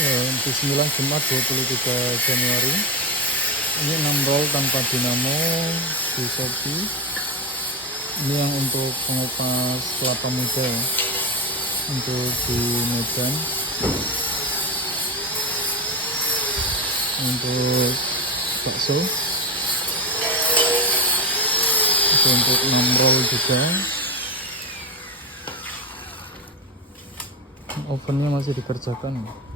Bismillah, Jumat 23 Januari. Ini 6 roll tanpa dinamo di Shopee. Ini yang untuk pengupas kelapa muda ya, untuk di Medan. Untuk bakso itu untuk 6 roll juga. Ovennya masih dikerjakan.